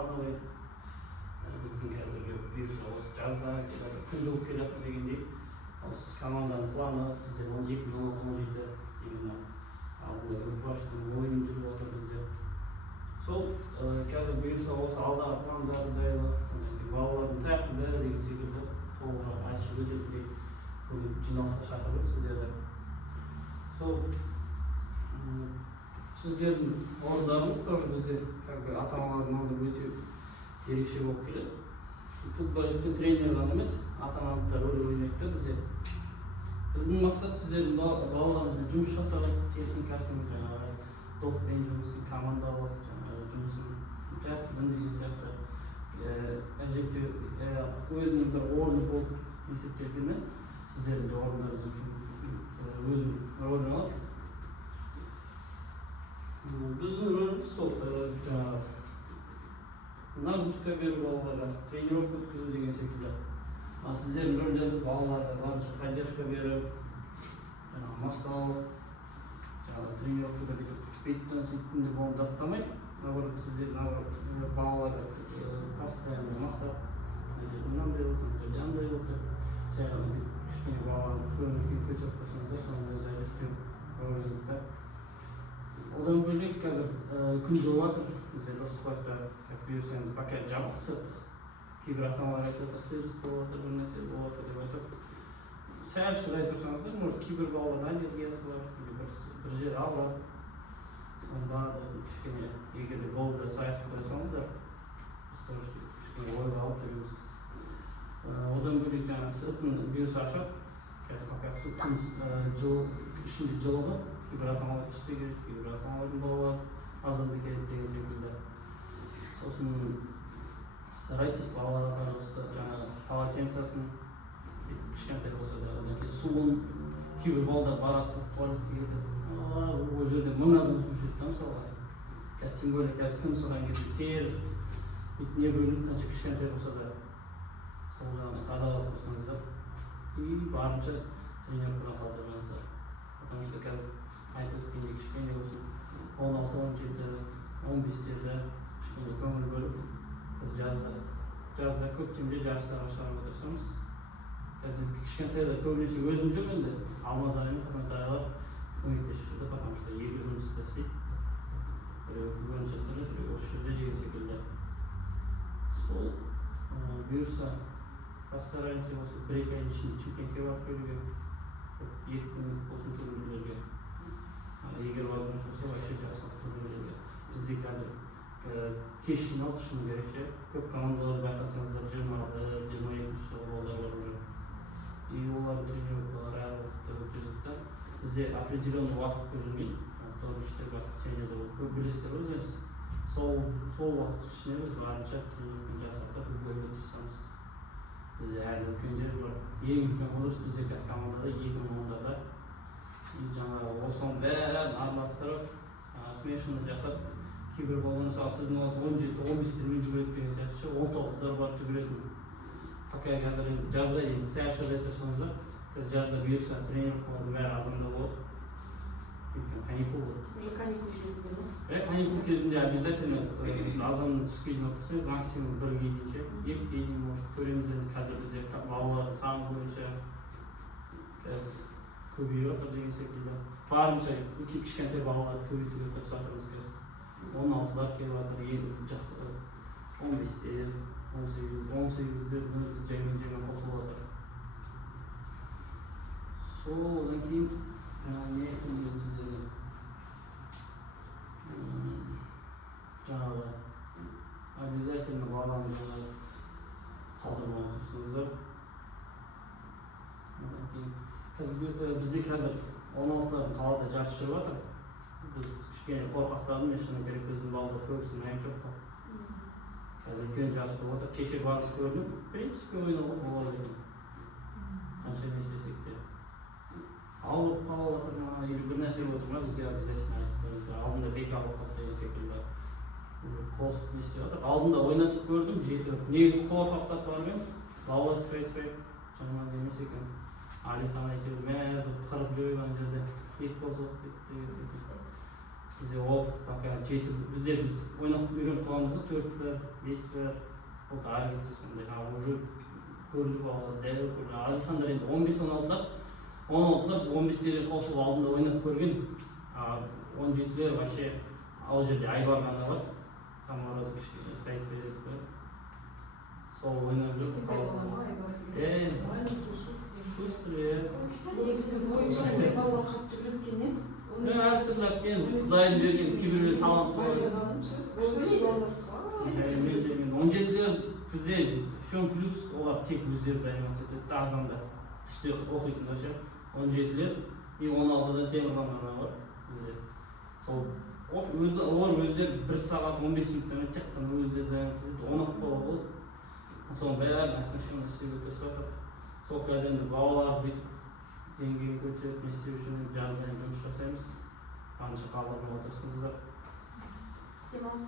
плановый біздің қазіргі бұйырса осы жазда күн жылып келе жатыр дегендей осы команданың планы сіздер 2016-17 именно алдында группаштың ойын жүріп отыр бізде. Сол қазір бұйырса осы алдағы пландары жайлы балалардың тәртібі деген секілді толығырақ айтып өтетіндей бүгін жиналысқа шақырдық сіздерді. Сол сіздердің орындарыңыз тоже бізде как бы ата-аналардың орны өте ерекше болып келеді. Футболистпен тренер ғана емес, ата-аналықтар рөл ойнайды да бізде. Біздің мақсат сіздердің балаларыңызбен жұмыс жасау, техникасын, жаңағы доппен жұмысын, командалық жұмысын, тәртібін деген сияқты әжептеуір өзінің бір орны болып есептелгенімен сіздердің де орындарыңыз өзінің рөлін алады. Біздің рөліміз сол жаңағы нагрузка беру балаларға, тренировка өткізу деген секілді. Сіздердің рөлдеріңіз балаларға барынша поддержка беріп, мақтау, тренировкада беттен сөйттің деп оны даттамай, наоборот сіздердің балаларға постоянно мақтап, мынандай болды, андай болды, кішкене балалардың көңіл-күйін көтеріп қойсаңыздар, соның өзі әжептеуір рөл ойнайды. Одан бөлек қазір күн жылып жатыр, бізде Достықбаевта бұйырса енді пока жабықсыз кейбір ата-аналар айтып жатыр, стресс болып жатыр, бір нәрсе болып жатыр деп айтып. Сәл шыдай тұрсаңыздар, может кейбір балалардың аллергиясы бар, бір жері ауырады. Оның барлығын кішкене егер де болып жатса айтып қойсаңыздар, біз тоже кішкене ойға алып жүреміз. Одан бөлек жаңағы сыртын бұйырса ашады. Қазір пока күн ішінде жылы, кейбір ата-аналар түсте келеді, кейбір ата-аналардың балалары азанда келеді деген секілді. Сосын старайтесь балаларға, пожалуйста, жаңағы полотенцасын кішкентай болса да, одан кейін суын кейбір балалар барады, туалетке кетеді. Ол жерде мың адам су ішеді да мысалға. Тем более қазір күн ысыған кезде тер, не бөлініп, қанша кішкентай болса да сол жағынан қадағалап қойсаңыздар и барынша тренировкадан қалдырмаңыздар. Потому что қазір айтып өткендей кішкене болсын 16-17, 15-терде кішкене көңіл бөліп, біз жазда көктемде жарыстарға шығарып отырсамыз, қазір кішкентайда көбінесе өзім жүр енді, Алмазар емес, Атантайлар көмектесіп жүрді, потому что екі жұмыс істейді. Біреу футбол секторда, біреу осы жерде деген секілді. Сол бұйырса постараемся осы бір-екі айдың ішінде Чимкентке барып келуге, 2 күн болсын турнирлерге. Егер возможность болса, вообще жақсы турнирлерге. Бізде қазір кеш жиналды шыны керек ше. Көп командаларды байқасаңыздар 20-22 жыл балалар уже. И олардың тренировкалары әр уақытта өтіп жүреді да. Бізде определенный уақыт бөлінген. Второй-четвертый воскресеньеде көп білесіздер өзіңіз. Сол уақыт ішінде біз барынша тренировканы жасап та футбол ойнатсамыз. Бізде әлі үлкендер бар. Ең үлкен болуш бізде қазір командада 2010-да жаңағы осының бәрін араластырып, смешанный жасап, кейбір балалар мысалы сіздің осы 17-15-термен жүгіреді деген сияқты 19-дар барып жүгіретін. Пока қазір жазда енді сәл шыдай тұрсаңыздар, қазір жазда бұйырса тренировкалардың бәрі азанда болады. Өйткені каникул болады. Уже каникул кезінде ме? Каникул кезінде обязательно біз азанның түскенін оқысақ, максимум 1-ге дейінше, 2-ге дейін может көреміз енді қазір бізде балалардың саны бойынша қазір көбейіп жатыр деген секілді. Барынша кішкентай балаларды көбейтуге тырысып жатырмыз қазір. 16-дар келіп жатыр, енді жақсы 15-тер, 18-дер өзі жаймен қосылып жатыр. Содан кейін не айтқым келді сіздерге? Жаңағы обязательно баланы қалдырмауға тырысыңыздар. Бізде қазір 16-лардың қалада жарыс жүріп жатыр. Біз кішкене қорқақтадым, шыны керек біздің балалар көбісін мәйім жоқ қой. Қазір үлкен жарыс болып жатыр. Кеше барып көрдім, в принципе ойнауға болады екен. Қанша не істесек те. Ауырып қалып жатыр ма, или бір нәрсе болып отыр ма, бізге обязательно айтып қойыңыздар. Алдында бек алып қалды деген секілді. Қосып не істеп жатыр. Алдында ойнатып көрдім, жетіп. Негізі қорқақтап бармен, балалар тірей-тірей жаман емес екен. Алихан айтып, мәз болып қырып жойған жерде ет қосылып кетті деген секілді. Bizde опыт пока жетіп, біз ойнап үйреніп қалғанбыз ғой, 4 бар, 5 бар. Вот ары кетсе сондай. Уже көрді балалар, дәл көрді. Алихандар енді 15-16-лар, 16-лар 15-терге қосылып алдында ойнап көрген. 17-лер вообще ал жерде Айбар ғана бар. Самарада кішкене қайтып береді. Сол ойнап жүріп қалды. Шустрый. Негізі балалар қатты үйреткен еді. Әртүрлі әпкен, Құдайдың берген кейбіреулер талант бар. 17-лер бізде үшеу плюс олар тек өздері заниматься етеді, азанда түсте оқитындар ше. 17-лер и 16-да Темірландар бар бізде. Сол олар өздері 1 сағат 15 минуттан тек қана өздері заниматься етеді, 10 болады. Соның бәрін основным істеуге тырысып жатыр. Сол қазір енді балалар бүйтіп деңгейін көтеріп, не істеу үшін жаздан жұмыс жасаймыз. Қанша қалдырмай отырсыңыздар. Демалыс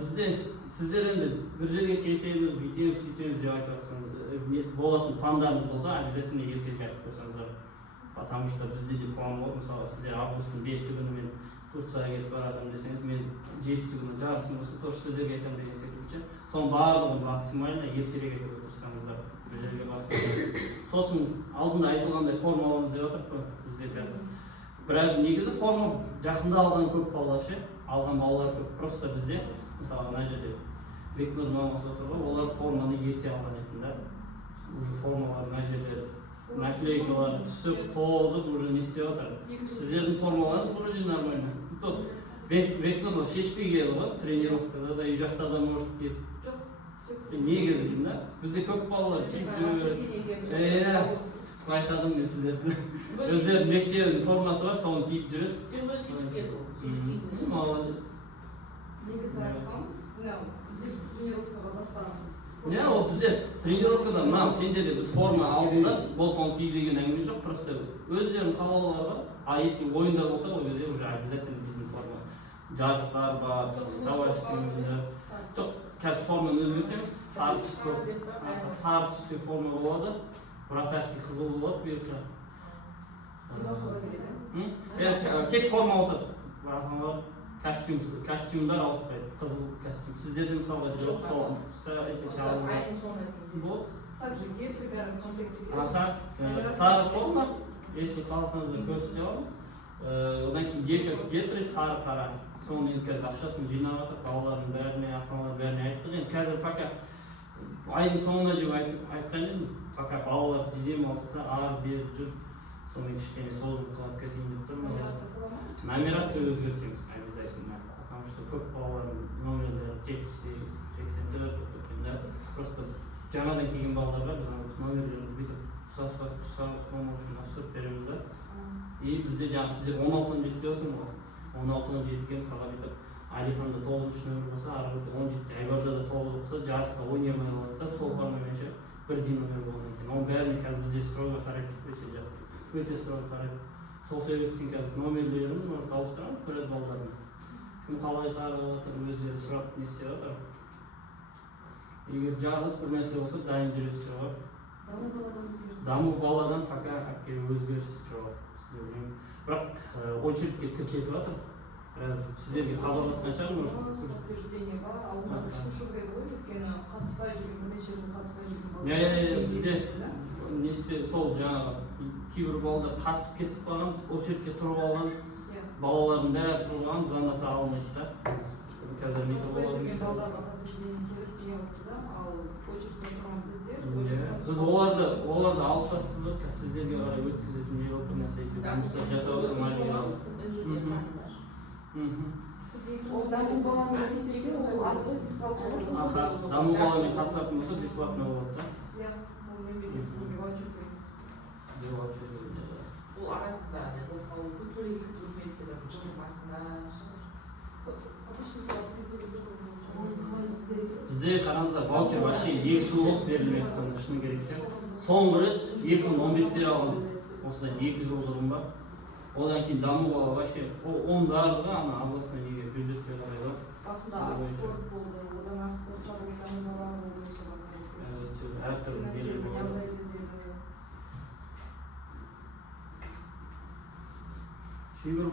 Бізде сіздер енді бір жерге кетеміз, бүйтеміз, сөйтеміз деп айтып жатсаңыз, болатын пландарыңыз болса, обязательно ертеңге айтып қойсаңыздар. Потому что бізде де план болады. Мысалы, сіздер августтың 5-і күні мен Турцияға кетіп бара жатырмын десеңіз, мен 7-сі күні жарысым болса, тоже сіздерге айтамын деген секілді. Соның барлығын максимально ертерек айтуға тырыссаңыздар, бір жерге барсаңыздар. Сосын алдында айтылғандай форма аламыз деп жатырмық қой бізде қазір. Біраз негізі форма жақында алған көп балалар ше, алған балалар көп. Просто бізде, мысалы, мына жерде Бекнұр мамасы отыр ғой, олар форманы ерте алған еді да. Уже формалар мына жерде наклейкалар түсіп, тозып, уже не істеп жатыр. Сіздердің формаларыңыз вроде нормально. Бекнұр шешпей келді ғой, тренировкада да, үй жақта да может келіп. Негізі деймін да. Бізде көп балалар киіп жүреді. Байқадым мен сіздерді. Өздерінің мектебінің формасы бар, соны киіп жүреді. Молодец. Негізі айтқанбыз, тренировкаға бастаған. Ол бізде тренировкада, сендерде біз форма алдында болтон ки деген әңгіме жоқ, просто өздерінің қалаулары бар. А если ойындар болса, ол кезде уже обязательно біздің форма. Жарыстар бар, сабақтар. Жоқ, қазір форманы өзгертеміз. Сары түсті форма болады. Вратарский қызыл болады бұйырса. Тек форма ауысады. Костюмдар ауыспайды. Қызыл костюм. Сіздерде мысалға жоқ, сол болады. Сары форма, если қаласаңыздар көрсете аламыз. Одан кейін гетры сары қара. Соның енді қазір ақшасын жинап жатыр, балалардың бәріне, ата-аналар бәріне айттық. Енді қазір пока айдың соңына деп айтқан едім, пока балалар дем алысында ары-бері жүр, сонымен кішкене созылып қалып кетейін деп тұрмын. Номерация өзгертеміз обязательно, потому что көп балалардың номерлері 78, 84, просто жаңадан келген балаларға біз номерлерді бүйтіп ұстамау үшін ұстап береміз да. И бізде жаңағы сіздер 16-дан жетіп отырмын ғой, 16-дан жеткен мысалға бүйтіп Алиханда 9-шы нөмір болса, ары 17-те Айбарда да 9 болса, жарыста ойнай алмай қалады да, сол формамен ше, бірдей нөмір болғаннан кейін. Оның бәріне қазір бізде стройға қарайды, өте стройға қарайды. Сол себептен қазір номерлерін ауыстырамыз біраз балалардың. Кім қалай қарап жатыр, өздері сұрап не істеп жатыр. Егер жарыс бір нәрсе болса, дайын жүресіздер ғой. Даму баладан пока өзгеріс жоқ. Бірақ очередке тіркетіп жатыр. Сіздерге хабарласқан шығар, может? Подтверждение бар, алдында бір шу еді ғой, өйткені қатыспай жүрген, бірнеше жыл қатыспай жүрген. Бізде сол жаңағы кейбір балалар қатысып кетіп қалған, очередке тұрып алған, балалардың бәрі тұрып алған, звондаса алмайды да. Қатыспай жүрген балаларға подтверждение керек deyapti да, ал очередте тұрған біздер. Біз оларды алып тастадық, сіздерге қарай өткізетін жер отыр нәрсе жұмыстар жасап отырмыз. Ол даму баламен істесе, ол арқылы бесплатно. Даму баламен қатысатын болса, бесплатно болады да. Ол мемлекеттің ваучер береді. Ол арасында төлеген документтері жылдың басында. Бізде қараңыздар, ваучер вообще 2 жыл болып берілмеді, шыны керек ше. Соңғы рет 2015-те алған, осыдан 2 жыл бұрын бар. Одан кейін даму бала вообще, оның барлығы областной неге бюджетке қарай бар. Басында артспорт болды, одан артспорт жабылып даму бала болды. Әртүрлі беріліп болады. кейбір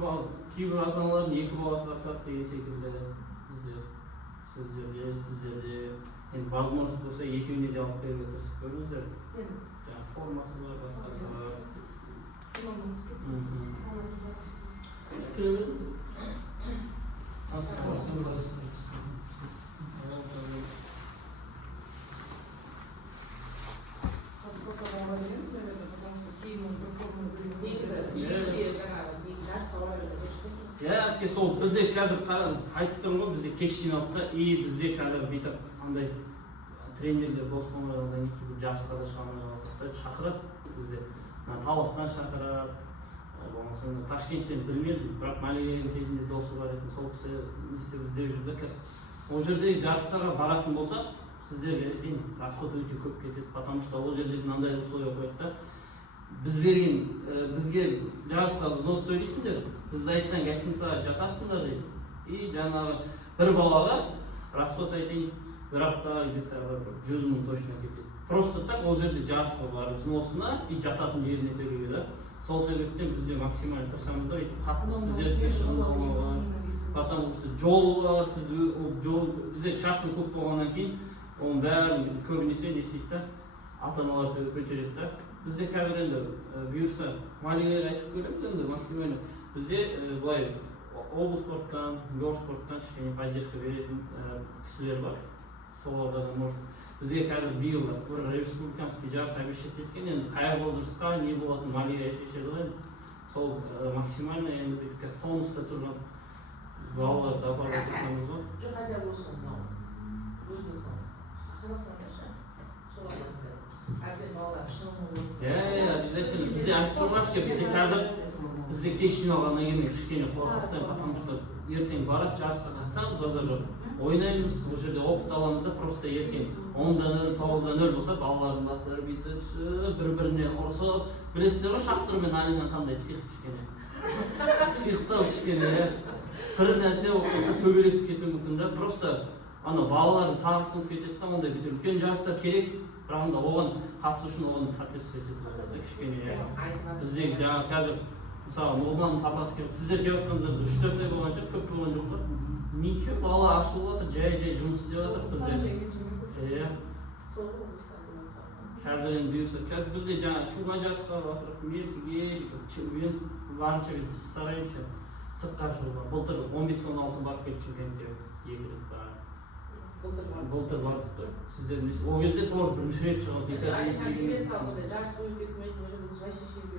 ата-аналардың 2 баласы қатысады деген секілді сіздерде енді возможность болса екеуіне де алып беруге тырысып көріңіздер. Жаңағы формасы бар, басқасы бар. Әпке сол бізде қазір айтып тұрмын ғой, бізде кеш жиналды да, и бізде қазір бүйтіп андай тренерлер дос болғаннан кейін жарысқа да шақырады бізде. Таластан шақырады, болмаса Ташкенттен білмедім, бірақ Малиганың кезінде досы бар еді, сол кісі істеп іздеп жүрді қазір. Ол жердегі жарыстарға баратын болса, сіздерге дейін расход өте көп кетеді, потому что ол жерде мынандай условия қояды да. Бізге жарысқа взнос төлейсіңдер, біз айтқан гостиницаға жатасыңдар дейді. И жаңағы бір балаға расход айтайын, бір аптаға где-то 100 000 точно кетеді. Просто так ол жерде жарысқа барып взносына и жататын жеріне төлеуге да. Сол себептен бізде максимально тырысамыз да, өйтіп қатты сіздерге шығындалмауға. Потому что жол бар, бізде частный көп болғаннан кейін, оның бәрін көбінесе не істейді да, ата-аналар көтереді да. Бізде қазір енді бұйырса Малигаға айтып көреміз енді максимально. Бізде былай облспорттан, горспорттан кішкене поддержка беретін кісілер бар. Соларға да может. Бізге қазір биыл бір республиканский жарыс обещать еткен, енді қай возрастқа не болатын Малига шешеді ғой. Сол максимально енді бүйтіп қазір тонуста тұрған балаларды апарып отырсаңыз ғой. Жоқ, хотя бы осы мынау өзіміздің Қазақстанда ше соларды әбден балалар шығымы обязательно. Бізде айтып тұрмақ, бізде қазір бізде кеш жиналғаннан кейін кішкене қорқақтаймын, потому что ертең барады жарысқа қатысамыз, базар жоқ. Ойнаймыз, ол жерде опыт аламыз да, просто ертең 10-0, 9-0 болса, балалардың бастары бүйтіп түсіп, бір-біріне ұрысып, білесіздер ғой, Шахтар мен Алихан қандай псих кішкене. Психсау кішкене, бір нәрсе болса төбелесіп кетуі мүмкін да, просто балалардың сағынып кетеді да, ондай бүйтіп үлкен жарыстар керек, бірақ оған қатысу үшін оған соответствовать етеді кішкене. Біздегі жаңағы қазір мысалы Нұғманның папасы келіп, сіздер келіп жатқандарда 3-4 ай болған шығар, көп болған жоқ па? Ничего, бала ашылып жатыр, жай жұмыс істеп жатыр бізде. Қазір енді бұйырса, қазір бізде жаңағы чума жарысқа батырып, меркеге, мен барынша стараемся сыртқа шығуға. Былтыр 15-16 барып келіп Чумкентке 2 рет барып. Былтыр бардық қой. Сіздер білесіз, ол кезде тоже бірінші рет шығып кетеді. Жарыс қойып кетмейді, бұл жай шешеді.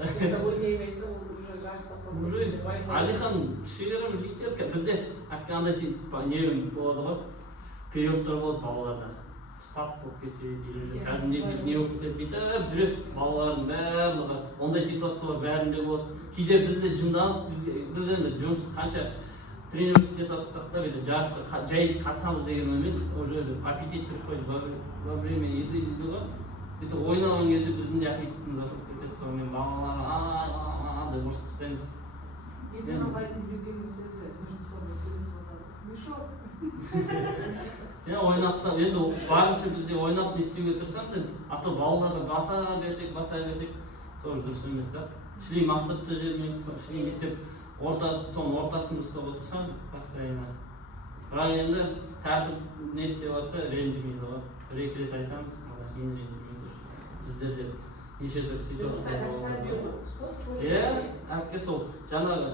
Ойнаймайды, ол уже жарыс басталды. Алихан кішілерім лидер, бізде андай нервім болады ғой, периодтар болады балаларда. Спарт болып кетеді, кәдімгі не болып кетеді, бүйтіп жүреді балалардың барлығы. Ондай ситуациялар бәрінде болады. Кейде бізде жынданып, біз енді жұмыс қанша тренер істеп жатсақ та, жарысқа жай қатысамыз деген момент, уже аппетит приходит во время еды дейді ғой. Бүйтіп ойнаған кезде біздің де аппетитіміз ашылып кетеді, сонымен балалар деп ұрысып тастаймыз. Елден абайдың любимый сөзі, между собой сөйлесіп жатады. Мешок. Ойнақтап, енді барынша бізде ойнап не істеуге тырысамыз, а то балаларға баса берсек, тоже дұрыс емес та. Шлей мақтап та жермейміз, шлей істеп, соның ортасын ұстап отырсам, постоянно. Бірақ енді тәртіп не істеп жатса, ренжімейді ғой. Бір-екі рет айтамыз, одан кейін ренжімейді. Біздерде неше түрлі ситуациялар болады. Әпке сол жаңағы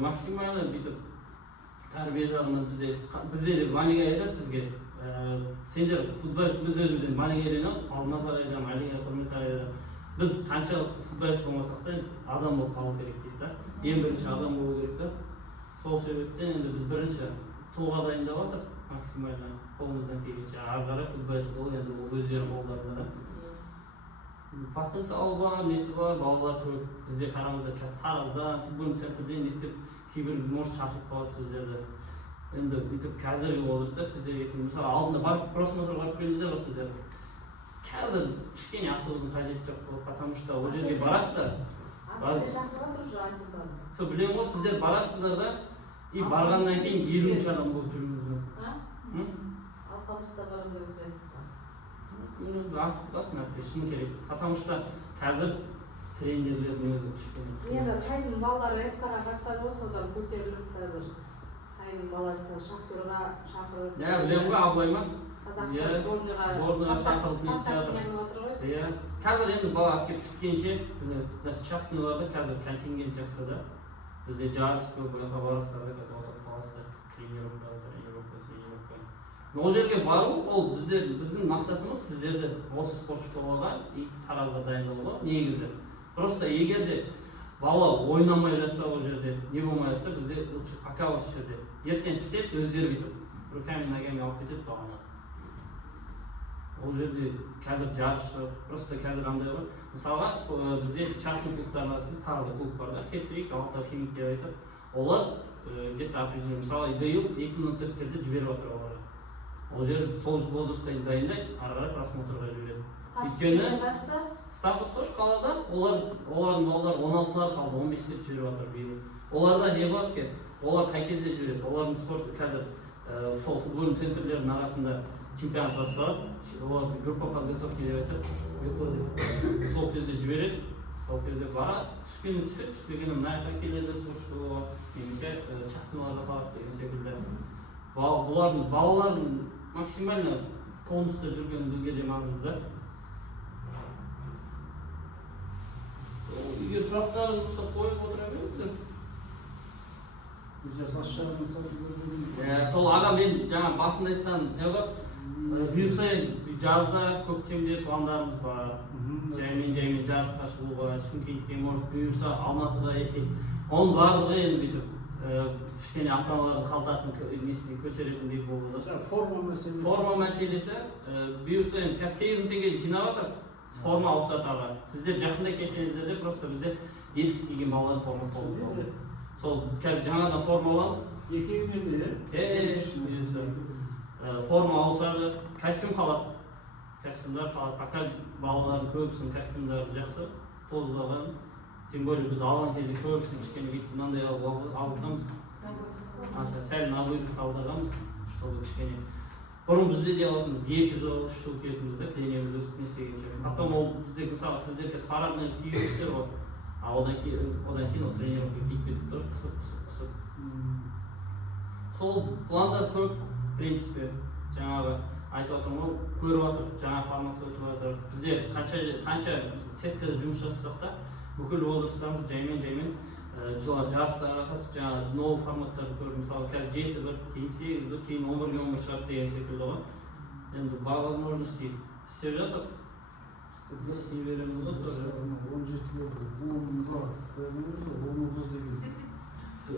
максимально бүйтіп тәрбие жағынан бізде де Малига айтады бізге. Сендер футболист, біз өзімізден Малига үйренеміз, Алмазға үйренеміз, Малига құрметке үйренеміз. Біз қаншалықты футболист болмасақ та адам болып қалу керек дейді да. Ең бірінші адам болу керек та. Сол себептен енді біз бірінші тұлға дайындап жатыр, максимально қолымыздан келгенше. Ары қарай футболист болу енді ол өздері қолдарында. Потенциал бар, несі бар, балалар көп. Бізде қараңыздар, қазір Таразда, футбольный центрде не істеп, кейбір может шақырып қалады сіздерді. Енді бүйтіп қазіргі возрастта сіздерге мысалы алдында барып просмотр барып келіңіздер ғой сіздер. Қазір кішкене асығудың қажеті жоқ қой, потому что ол жерге барасыздар. Білемін ғой, сіздер барасыздар да, и барғаннан кейін 20 адам болып жүрміз мүмкін. Алпамыста барып асықпасын әпке, шын керек. Потому что қазір тренерлердің өзі кішкене. Енді Тайдың балалары ФК-ға қатысады ғой, содан көтеріліп қазір Тайдың баласына шахтерға шақырып. Ja, білемін ғой, Абылай ма? Қазақстан сборныйға шақырылып не істеп жатыр. Иә. Қазір енді бала алып келіп піскенше, біз частныйларда қазір контингент жақсы да. Бізде жарыс көп, ояққа барасыздар, қазір отырып қаласыздар. Тренировка. Ол жерге бару, ол біздің мақсатымыз сіздерді осы спортшыларға и таразға дайындауға негізі. Просто егер де бала ойнамай жатса ол жерде, не болмай жатса, бізде ака осы жерде. Ертең піседі, өздері бүйтіп, руками ногами алып кетеді бағана. Ол жерде қазір жарыс жоқ, просто қазір андай бар. Мысалға бізде частный клубтардың арасында тағы да клуб бар да, Хет-трик, Алтау Химик деп айтады. Олар где-то определенный, мысалы биыл 2004-терде жіберіп отыр олар. Ол жер сол возрастқа дайындайды, ары қарай просмотрға жібереді. Өйткені статус тоже қалада, олардың балалар 16-лар қалды, 15-лер жіберіп отыр биыл. Оларда не бар екен? Олар қай кезде жібереді? Олардың спорт қазір сол футбольный центрлердің арасында чемпионат басталады. Олар группа подготовки деп айтады. Сол кезде жібереді. Сол кезде барады, түскені түседі, түспегені мына жаққа келеді спортшыларға, немесе частныйларға қалады деген секілді. Бұлардың балалардың максимально тонуста жүргені бізге де маңызды да. Егер сұрақтарыңыз болса қойып отыра беріңіздер. Сол аға мен жаңа басында айтқан не бар? Бұйырса жазда, көктемде пландарымыз бар. Жаймен жарысқа шығуға, Шымкентке, может бұйырса Алматыда, если оның барлығы енді бүйтіп кішкене ата-аналардың қалтасын несіне көтеретіндей болды да. Форма мәселесі. Бұйырса енді қазір 8 теңге жинап жатыр, форма ауысатаға. Сіздер жақында келсеңіздер де просто бізде ескі киген балалардың формасы толып қалды. Сол қазір жаңадан форма аламыз. Форма ауысады, костюм қалады. Костюмдар қалады. Пока балалардың көбісінің костюмдары жақсы, тозбаған. Тем более біз алған кезде көбісін кішкене бүйтіп мынандай алғызғанбыз. Сәл набойдық қалдырғанбыз, чтобы кішкене. Бұрын бізде де алатынбыз 2 жыл, 3 жыл кетіміз де, денеміз өсіп не істегенше. Потом ол бізде мысалы сіздер қазір парадный киюсіздер ғой. Одан кейін ол тренировка киіп кетіп тоже қысып. Сол пландар көп, в принципе, жаңағы айтып отырмын ғой, көріп жатыр, жаңа форматта өтіп жатыр. Бізде қанша сеткада жұмыс жасасақ та, бүкіл возрасттарымыз жаймен жарыстарға қатысып, жаңағы новый форматтарды көріп, мысалы қазір 7-1, кейін 8-1, кейін 11-11 шығады деген секілді ғой. Енді бар возможности істеп жатыр. Істей береміз ғой тоже. 17-лер,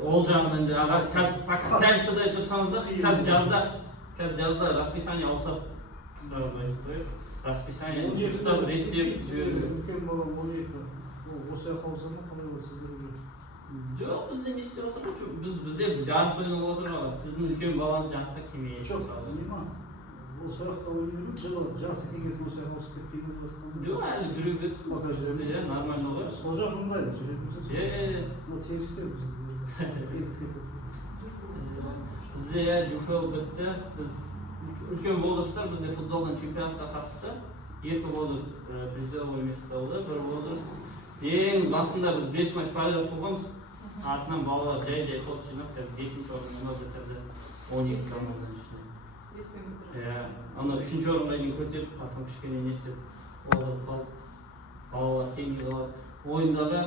ол жағынан да қазір сәл шыдай тұрсаңыздар, қазір жазда расписание ауысады. Расписание ұстап реттеп жіберіледі. Үлкен балам 12, осы жаққа ауысады ма, қалай болады сіздер уже? Жоқ, бізде не істеп отыр ғой, бізде жарыс ойнап отыр ғой, сіздің үлкен балаңыз жарысқа келмей. Жоқ, не ма? Осы жақта ойнап жылы жасы келгесін осы жаққа ауысып кеткен деп жатқан. Жоқ, әлі жүре берді. Пока жүре берді. Нормально ғой. Сол жақ мындай, жүре берсе. Мына терістер бізде ЮФЛ бітті, біз үлкен возрасттар бізде футзалдан чемпионатқа қатысты. 2 возраст призовой место алды, 1 возраст. Ең басында біз 5 матч подряд қылғанбыз. Артынан балалар жай қол жинап, 5-ші орын мына бітірді. 12 команданың ішінде. Ана 3-ші орынға дейін көтеріп, артынан кішкене не істеп, олар қалып, балалар теңге қалады. Ойындағы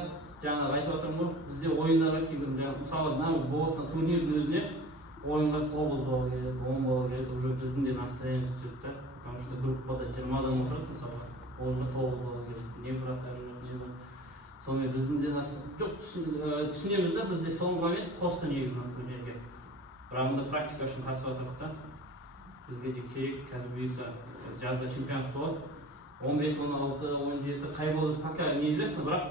жаңағы айтып отырмын ғой, бізде ойындарға кейбір мысалы болатын турнирдің өзіне ойынға 9 бала келеді, 10 бала келеді, уже біздің де настроение түседі да. Потому что группада 20 адам отырады, мысалы, ойынға 9 бала келеді. Не вратарь жоқ, не бар. Сонымен біздің де жоқ, түсінеміз да, бізде соңғы момент қосты негізінен турнирге. Бірақ мұнда практика үшін қатысып отырдық та. Бізге де керек, қазір бұйырса жазда чемпионат болады. 15, 16, 17, қай возраст, пока неизвестно, бірақ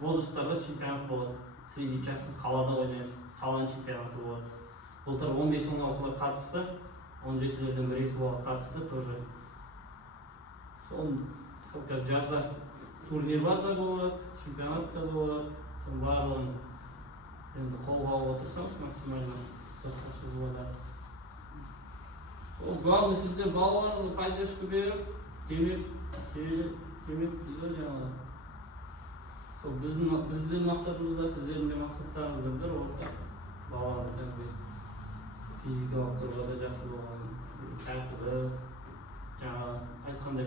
возрасттарда чемпионат болады. Среди частных қалада ойнаймыз, қаланың чемпионаты болады. Былтыр 15-16-лар қатысты, 17-лерден 1-2 бала қатысты тоже. Сол қазір жазда турнирлар да болады, чемпионат да болады. Сол барлығын енді қолға алып отырсаңыз максимально сыртқа шығуға. Ол главный сіздер балаларыңызға поддержка беріп, демеп дейді жаңағы. Сол біздің мақсатымыз да сіздердің де мақсаттарыңызда бір ортақ. Балалардың физикалық тұрғыда жақсы болған, тәртібі, жаңа айтқандай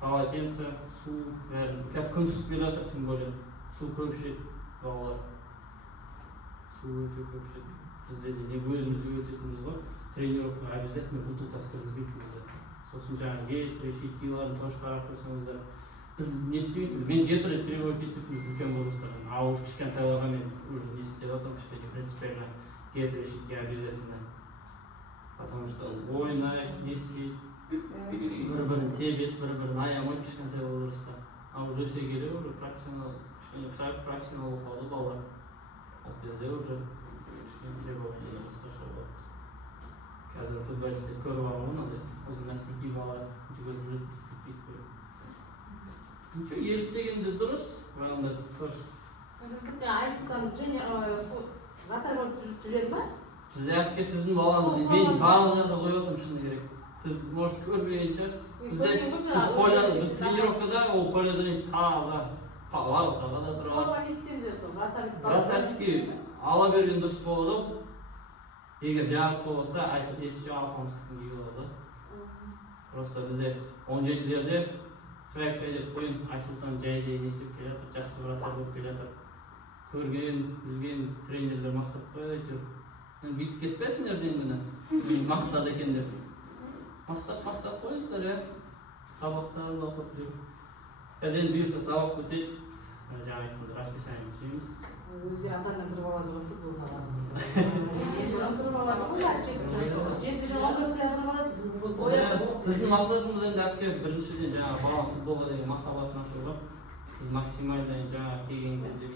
полотенце, су, бәрін. Қазір күн ысып келе жатыр, тем более су көп ішеді балалар. Су өте көп ішеді. Бізде де өзіміз де өтетініміз бар. Тренировкаға обязательно бутылка кіргізбейтінбіз. Сосын жаңағы гейтри, шиттиларын тош қарап қойсаңыздар. Біз не істейміз? Мен жеті рет тренировка ететінбіз үлкен болыстардан. А уж кішкентайларға мен уже не істеп жатырмын, кішкене принципиально гейтри, шитти обязательно. Потому что ойнай, не істейді. Бір-бірін тебет, бір-бірін аямайды кішкентай болыстар. А уже өсе келе уже профессионал оқады балалар. Ол кезде уже кішкене требование басқаша болады. Қазір футболистер көріп алған андай ұзын носки киіп алады, жүгіріп жүреді, бүйтіп көреді. Ничего, еріп дегенде дұрыс, бағанда көріш. Біздің Айсұлтан тренер вратарь болып жүреді ма? Бізде әпке сіздің балаңыз, мен барлық жерде қойып отырмын шыны керек. Сіз, может, көрмеген шығарсыз. Біз тренировкада ол полядан таза бар, таза тұрады. Форма не істейміз сол, вратарьский ала берген дұрыс болады. Егер жарыс болып жатса, есі алпамыстықтың киіп алады. Просто бізде 17-лерде трек деп ойын Айсұлтан жай-жай не істеп келе жатыр, жақсы вратарь болып келе жатыр. Көрген, білген тренерлер мақтап қояды әйтеуір. Бүйтіп кетпесіңдер деймін мені, мақтады екен деп. Мақтап қойыңыздар, иә. Сабақтарын оқып жүріп. Қазір енді бұйырса сабақ өтеді. Жаңа айтқандай расписание түсеміз. Өзі азаннан тұрып алады ғой футболға барып. Тұрып алады ғой, жетіден 14-ке тұрып алады. Сіздің мақсатымыз енді әпке біріншіден жаңағы бала футболға деген махаббатын ашуға. Біз максимально жаңағы келген кезде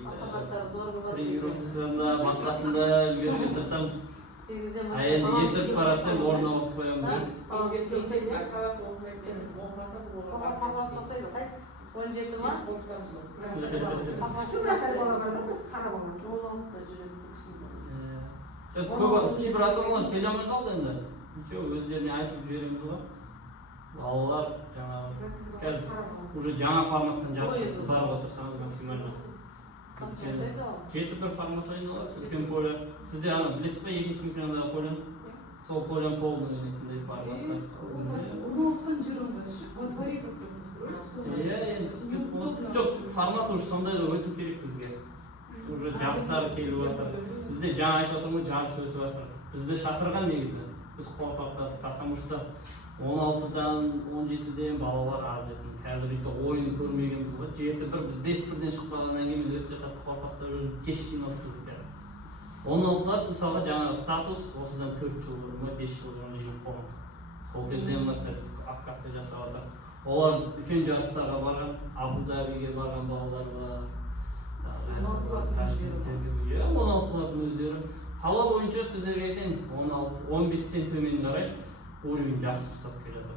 тренировкасында, басқасында үлгеруге тырысамыз. Енді есіп қаратсам орнына алып қоямыз. Он жеті ма? Кейбір ата-аналар келе алмай қалды енді. Ничего, өздеріне айтып жібереміз ғой. Балалар жаңағы қазір уже жаңа форматтан жарысқа барып отырсаңыз максимально. Жеті бір формат ойналады, үлкен поле. Сіздер ана білесіз бе, екінші чемпиондағы поле? Сол полем полный ойнайтындай формат. Орналасқан жері ыңғайсыз, во дворе как-то устроить. Иә, енді жоқ, формат уже сондай өту керек бізге. Уже жастар келіп жатыр. Бізде жаңа айтып отырмын ғой, жарыс өтіп жатыр. Бізді шақырған негізі. Біз қорқақтадық, потому что 16-дан 17-ден балалар аз екен. Қазір өйтіп ойын көрмегенбіз ғой. 7-1, біз 5-1-ден шықпағаннан кейін мен өте қатты қорқақтап жүріп кеш жиналып бізді. 16-лар мысалға жаңағы статус осыдан 4 жыл бұрын ба 5 жыл бұрын жиып қойған. Сол кезден бастап апкатты жасап жатыр. Олар үлкен жарыстарға барған, Абу-Дабиге барған балалар бар. 16-лардың өздері. Қала бойынша сіздерге айтайын, 15-тен төмен қарай уровень жақсы ұстап келеді.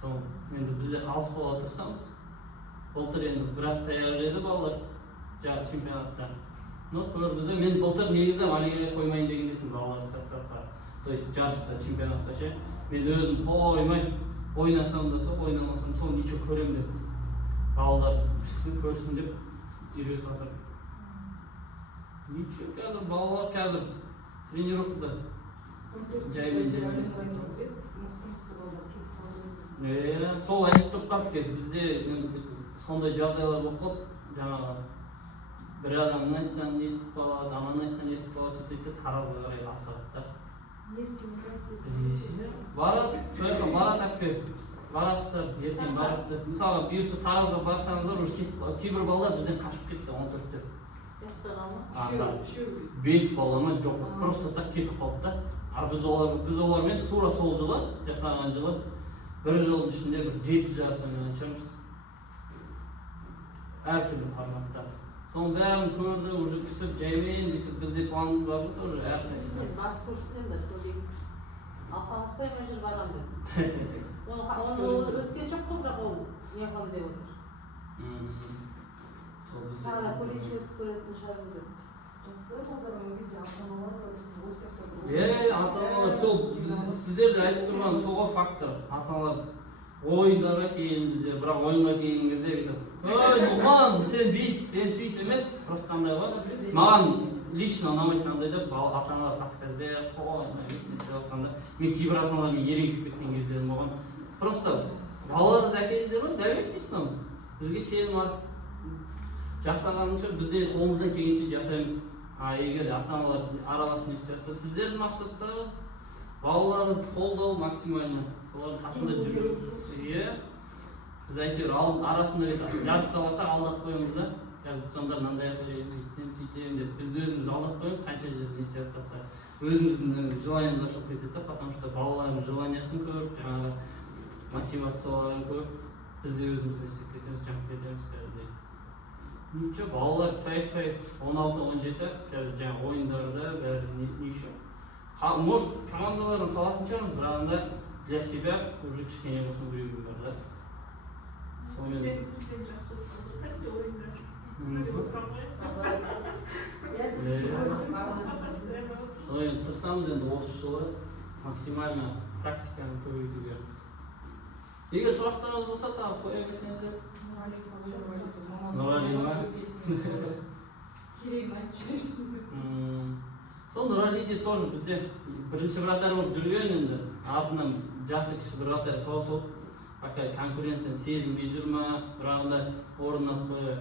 Сол енді бізде қалыс бола тұрсаңыз, былтыр енді біраз таяқ жеді балалар жаңағы чемпионатта. Но көрді де, мен былтыр негізі Малигеге қоймайын деген едім балаларды составқа. То есть жарыста, чемпионатта ше. Мен өзім қоймай, ойнасам да сол, ойнамасам сол ничего көрем деп. Балалар пішсін, көрсін деп үйретіп жатыр. Ничего, қазір балалар қазір тренировкада. Сол айтып тұрып кеп, бізде сондай жағдайлар болып қалды, жаңағы бір адамның айтқанын естіп қалады, ананы айтқанын естіп қалады, сөйтіп таразға қарай асығады да. Барады, сояққа барады әпке, барасыздар, ертең барасыздар. Мысалға бұйырса таразға барсаңыздар, уже кейбір балалар бізден қашып кетті, 14-тер. 5 бала ма жоқ, просто так кетіп қалды да. А біз олармен тура сол жылы, жасаған жылы, бір жылдың ішінде бір 700 жарыс ойнаған шығармыз. Әртүрлі форматта. Соның бәрін көрді, уже пісіп, жаймен, бүйтіп бізде планымыз бар ғой, тоже әрқайсысы. Барып көрсін енді, көрдейін. Алпамыс қоймай жүр барам деді. Оны өткен жоқ қой, бірақ ол не қылды деп отыр. Сағада көрейінші өтіп көретін шығар деп. Жақсы бағдарлама кезде ата-аналар да осы сияқты. Ата-аналар сол сіздер де айтып тұрған соға фактор. Ата-аналар ойындарға келіңіздер, бірақ ойынға келген кезде Ой, Нұғман, сен бүйт, сен сөйт емес, просто қандай ғой. Маған лично ұнамайтын андай да, ата-аналар подсказ беріп, қой, несе жатқанда. Мен кейбір ата-аналармен ерегісіп кеткен кездерім болған. Просто балаларыңыз әкеліңіздер ғой, дәулет дейсің оны. Бізге сенім бар. Жасағанынша бізде қолымыздан келгенше жасаймыз. Егер ата-аналар араласып не істеп жатса, сіздердің мақсаттарыңыз балаларыңызды қолдау максимально. Олардың қасында жүру. Иә. Біз әйтеуір арасында жарысқа алсақ алдап қоямыз да. Қазір тұтсамдар мынандай берейін, бүйтем, сөйтем деп. Біз өзіміз алдап қоямыз, қанша жерде не істеп жатсақ та. Өзіміздің желаниеміз ашылып кетеді, потому что балалардың желаниясын көріп, жаңағы мотивацияларын көріп, біз де өзіміз не істеп кетеміз, жанып кетеміз кәдімгідей. Ничего, балалар тфай-тфай 16-17, қазір жаңағы ойындарда бәрі не үшін. Может, командаларын қалатын шығармыз, бірақ анда для себя уже кішкене болсын үрегім бар да. Тырысамыз енді осы жылы максимально практиканы көбейтуге. Егер сұрақтарыңыз болса, тағы қоя берсеңіздер. Нұрали ма? Керегін айтып жүрерсің. Сол Нұралиде тоже бізде бірінші вратарь болып жүрген енді. Артынан жасы кіші бір вратарь тауысып, пока конкуренцияны сезінбей жүр ма, бірақ анда орнынан қойып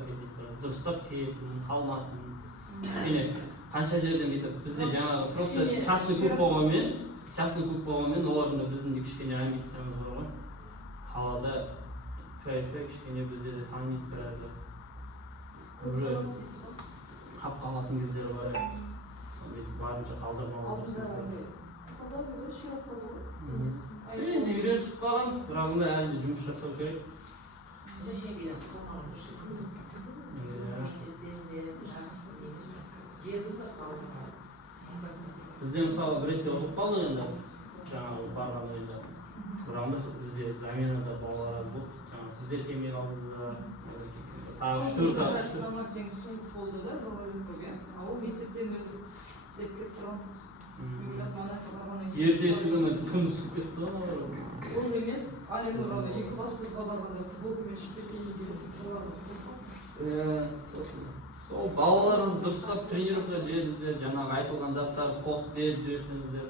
дұрыстап келсін, қалмасын. Қанша жерден кетіп, бізде жаңағы просто частный клуб болғанмен, олардың біздің де кішкене амбициямыз бар ғой. Қалада кішкене бізде де танымайды біразы. Уже қап қалатын кездер бар. Барынша қалдырмауымыз керек. Енді үйренісіп қалған, бірақ онда әлі де жұмыс жасау керек. Бізде мысалы бір ретте ұтып қалдық енді, жаңағы барған ойында. Бірақ бізде заменада балалар аз болды, жаңағы сіздер келмей қалдыңыздар. Мартин суық болды да, Роволюбове. Ол мектептен өзі деп кетіп тұрған. Ертесі күні күн ысып кетті ғой. Ол емес, Ален Нұралы екі бассызға барғанда футболкамен шығып кеткенде жоғарғы. Сол балаларыңыз дұрыстап тренировка жіберіңіздер, жаңағы айтылған заттарды пост беріп жүрсеңіздер.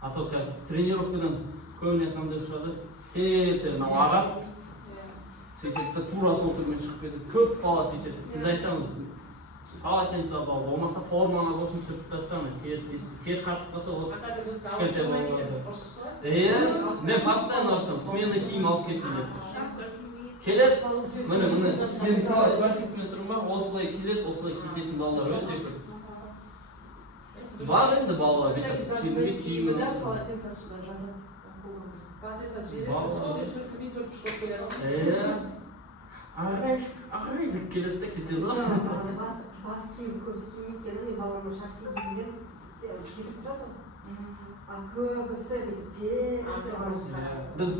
А то қазір тренировкадан көбіне сандай шығады. Мынау ағап, сөйтеді де тура сол түрмен шығып кетеді. Көп бала сөйтеді. Біз айтамыз, полотенце ал, болмаса формаңа болсын сүртіп тастама, тер қатып қалса ол кішкентай балаларды. Мен постоянно ұрсам, смена киім алып келсін деп. Келеді, міне мен мысалы спортивтімен тұрмын ба, осылай келеді, осылай кететін балалар өте көп. Бар енді балалар бүйтіп киімге киімі. Полотенце ашыда жатады. Ағай деп келеді де кетеді ғой. Бас киім көбісі киім еткені, мен балама шарт киімден киіп тұрады. Көбісі Біз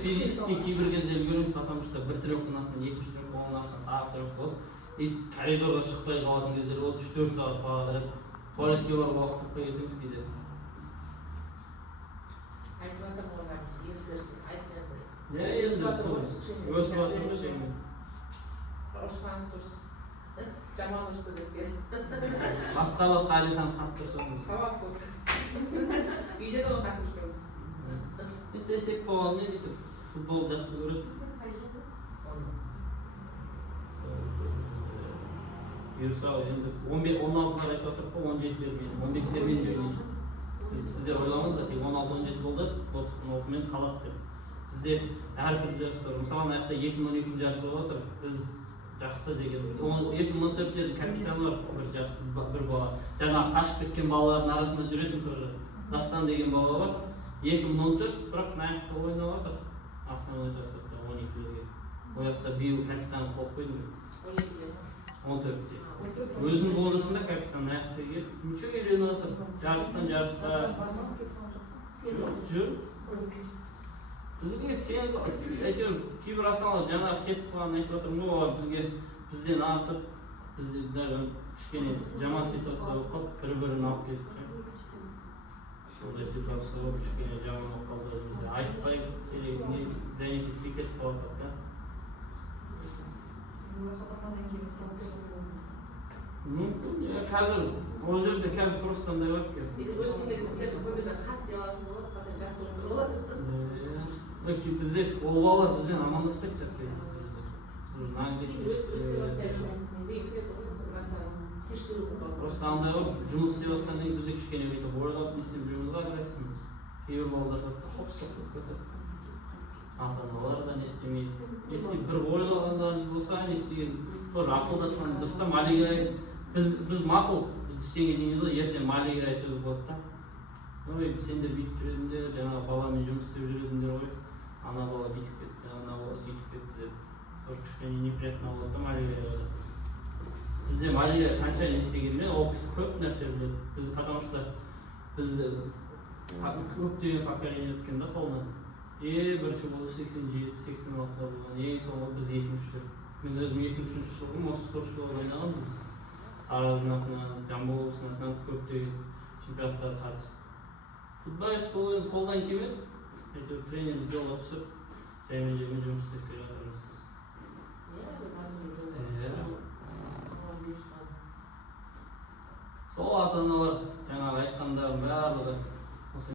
физически кейбір кезде үлгереміз, потому что бір тренировканың астынан екінші тренировка, оның астынан тағы тренировка болады. И коридорға шықпай қалатын кездер болады, 3-4 сағат барып, туалетке барып уақыт таппай кетеміз кейде. Айтып жатыр ғой, ескерсін, айтып Өсіп жатыр ғой жеңіл. ұрысқаныңыз дұрыс. Жаман ұрысты деп келді. Басқа Әлихан қатты тұрсаңыз. Сабақ болды. Үйде де оны қатты тұрсаңыз. Тек болғанмен жетіп, футбол жақсы көреді. Бұйырса енді 16-лар айтып жатыр ғой, 17-лермен, 15-лермен де ойнайын. Сіздер ойламаңыздар, тек 16-17 болды, мен қалады деп. Бізде әртүрлі жарыстар, мысалы аяқта 2012 жарысы болып отыр, біз жақсы деген. 2014-те капитаны бар, бір бала. Жаңағы қашып кеткен балалардың арасында жүретін тоже. Дастан деген бала бар. 2014, бірақ аяқта ойнап отыр. Основной жасапта 12-лерге. Ояқта биыл капитан қойып қойды. 14-те. Өзінің болжасында капитан аяқта келіп, ничего үйреніп отыр. Жарыстан жарысқа. Жүр. Бізге сен әйтеуір кейбір ата-аналар жаңағы кетіп қалғанын айтып отырмын ғой, олар бізден асып, бізде кішкене жаман ситуация болып қалып, бір-бірін алып кетіп жүр. Сондай ситуация болып кішкене жаман болып қалды, бізде айтпай керегіне дәнекетке кетіп қалады да. Катамадан келип токтотуу. Мүмкін, қазір ол жерде қазір просто андай бар екен. Бізде ол балалар бізбен амандаспайды просто андай бар, жұмыс істеп жатқаннан кейін бізде кішкене бүйтіп ойлап не істеп жүрміз ғой әрқайсысымыз. Кейбір балалар жатса хоп соғып кетеді. Ата-аналар да не істемейді. Если бір ойлағандарыңыз болса, не істеген тоже ақылдасқан дұрыс та малигай біз мақұл біз ештеңе дейміз ғой, ертең малигай сөз болады да. Ой, сендер бүйтіп жүредіңдер, жаңағы баламен жұмыс істеп жүредіңдер ғой. Ана бала бүйтіп кетті, ана бала сөйтіп кетті деп. Тоже кішкене неприятно болады да малигайға. Бізде малигай қанша не істегенмен ол кісі көп нәрсе біледі. Біз потому что біз көптеген поколение өткен да қолынан. Бірінші болды 87-86 болған, соңғы біз екіншілер. Мен өзім 2-3 жылғым осы спорт школада ойнағанбыз біз. Тараздың атынан, Жамбыл облысының атынан көптеген чемпионаттарға қатысып. Футболист болып қолдан келмеді. Әйтеуір тренер жолға түсіп, жаймен жұмыс істеп келе жатырмыз. Сол ата-аналар жаңағы айтқандардың барлығы